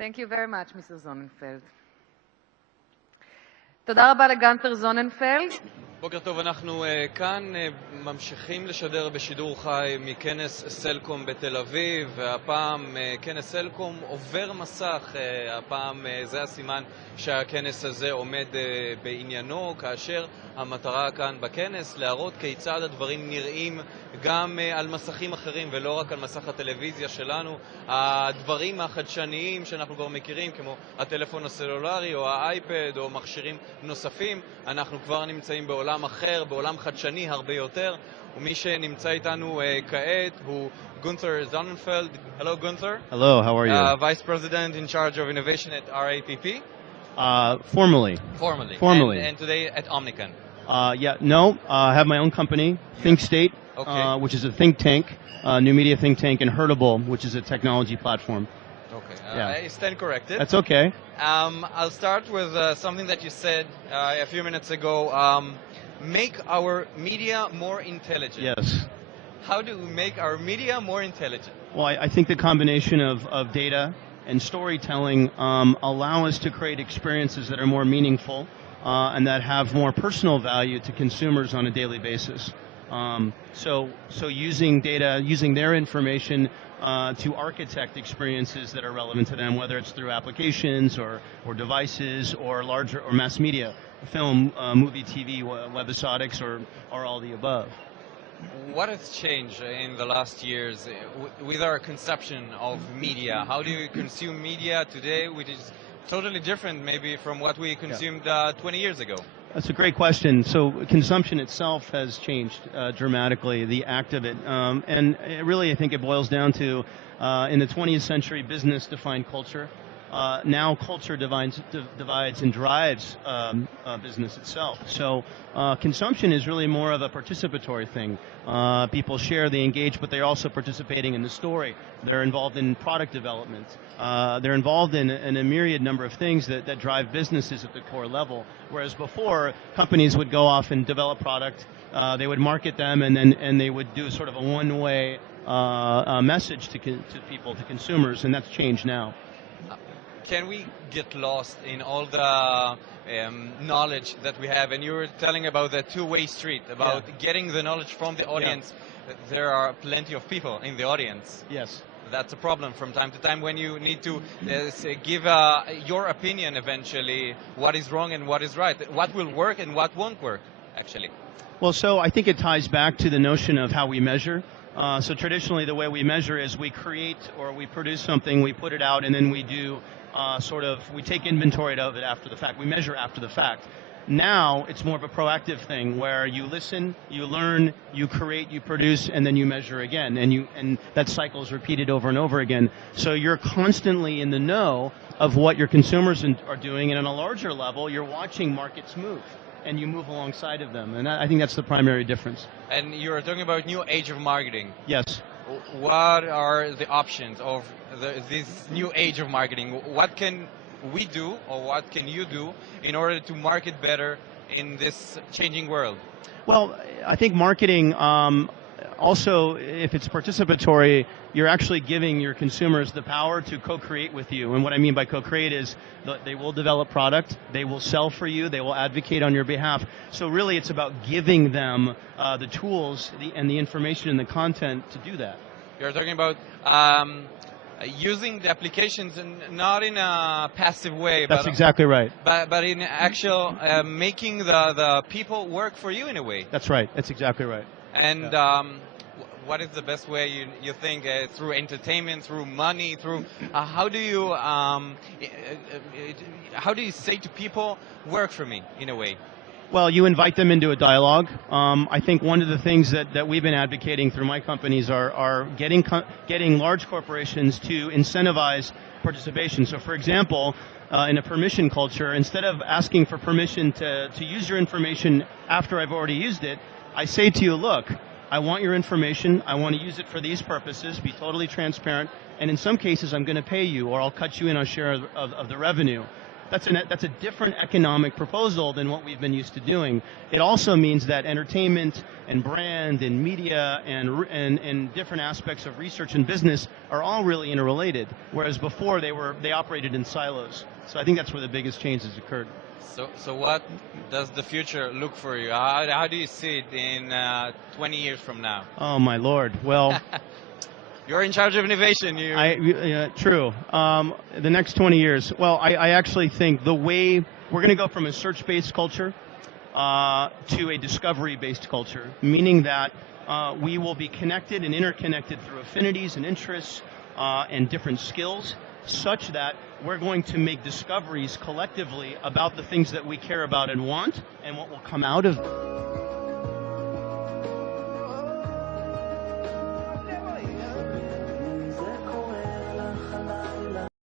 Thank you very much, Mr. Sonnenfeld. תודה רבה לגנטר זוננפלד. בוקר טוב, אנחנו כאן ממשיכים לשדר בשידור חי מכנס סלקום בתל אביב, והפעם כנס סלקום עובר מסך. הפעם זה הסימן שהכנס הזה עומד בעניינו, כאשר המטרה כאן בכנס להראות כיצד הדברים נראים גם על מסכים אחרים ולא רק על מסך הטלוויזיה שלנו. הדברים החדשניים שאנחנו כבר מכירים, כמו הטלפון הסלולרי או האייפד או מכשירים נוספים, אנחנו כבר נמצאים בעולם אחר, בעולם חדשני הרבה יותר. ומי שנמצא איתנו כעת הוא Gunther Sonnenfeld. Hello, Gunther. Hello, how are you? Vice President in charge of innovation at RAPP. Formally. Formerly. And today at Omnicon. I have my own company, ThinkState, which is a think tank, new media think tank, and Herdable, which is a technology platform. Okay, Yeah. I stand corrected. That's okay. I'll start with something that you said a few minutes ago. Make our media more intelligent. Yes. How do we make our media more intelligent? Well, I think the combination of data and storytelling allow us to create experiences that are more meaningful and that have more personal value to consumers on a daily basis. So using data, using their information to architect experiences that are relevant to them, whether it's through applications or devices or larger or mass media, film, movie, TV, webisodics, or all the above. What has changed in the last years with our conception of media? How do you consume media today, which is totally different maybe from what we consumed 20 years ago? That's a great question. So consumption itself has changed dramatically, the act of it. And really, I think it boils down to, in the 20th century, business defined culture. Now culture divides and drives business itself. So consumption is really more of a participatory thing. People share, they engage, but they're also participating in the story. They're involved in product development. They're involved in a myriad number of things that drive businesses at the core level. Whereas before, companies would go off and develop product, they would market them, and they would do sort of a one-way message to people, to consumers, and that's changed now. Can we get lost in all the knowledge that we have? And you were telling about the two-way street, about getting the knowledge from the audience. There are plenty of people in the audience. Yes. That's a problem from time to time when you need to give your opinion eventually, what is wrong and what is right, what will work and what won't work, actually. Well, so I think it ties back to the notion of how we measure. So traditionally, the way we measure is we create or we produce something, we put it out, and then we do we take inventory of it after the fact. We measure after the fact. Now, it's more of a proactive thing where you listen, you learn, you create, you produce, and then you measure again. And that cycle is repeated over and over again. So you're constantly in the know of what your consumers are doing, and on a larger level, you're watching markets move, and you move alongside of them. And I think that's the primary difference. And you're talking about new age of marketing. Yes. What are the options of this new age of marketing? What can we do, or what can you do, in order to market better in this changing world? Well, I think marketing, also, if it's participatory, you're actually giving your consumers the power to co-create with you. And what I mean by co-create is that they will develop product, they will sell for you, they will advocate on your behalf. So really it's about giving them the tools and the information and the content to do that. You're talking about using the applications not in a passive way. That's exactly right. But in actual making the people work for you in a way. That's right. That's exactly right. And what is the best way you think, through entertainment, through money, through how do you say to people, work for me in a way? Well, you invite them into a dialogue. I think one of the things that we've been advocating through my companies are getting large corporations to incentivize participation. So for example, in a permission culture, instead of asking for permission to use your information after I've already used it, I say to you, look, I want your information, I want to use it for these purposes, be totally transparent, and in some cases I'm going to pay you, or I'll cut you in on a share of the revenue. that's a different economic proposal than what we've been used to doing. It also means that entertainment and brand and media and different aspects of research and business are all really interrelated, whereas before they operated in silos. So I think that's where the biggest change has occurred. So what does the future look for you? How do you see it in 20 years from now? Oh my Lord! Well. You're in charge of innovation. True. The next 20 years. Well, I actually think the way we're going to go from a search-based culture to a discovery-based culture, meaning that we will be connected and interconnected through affinities and interests and different skills, such that we're going to make discoveries collectively about the things that we care about and want, and what will come out of them.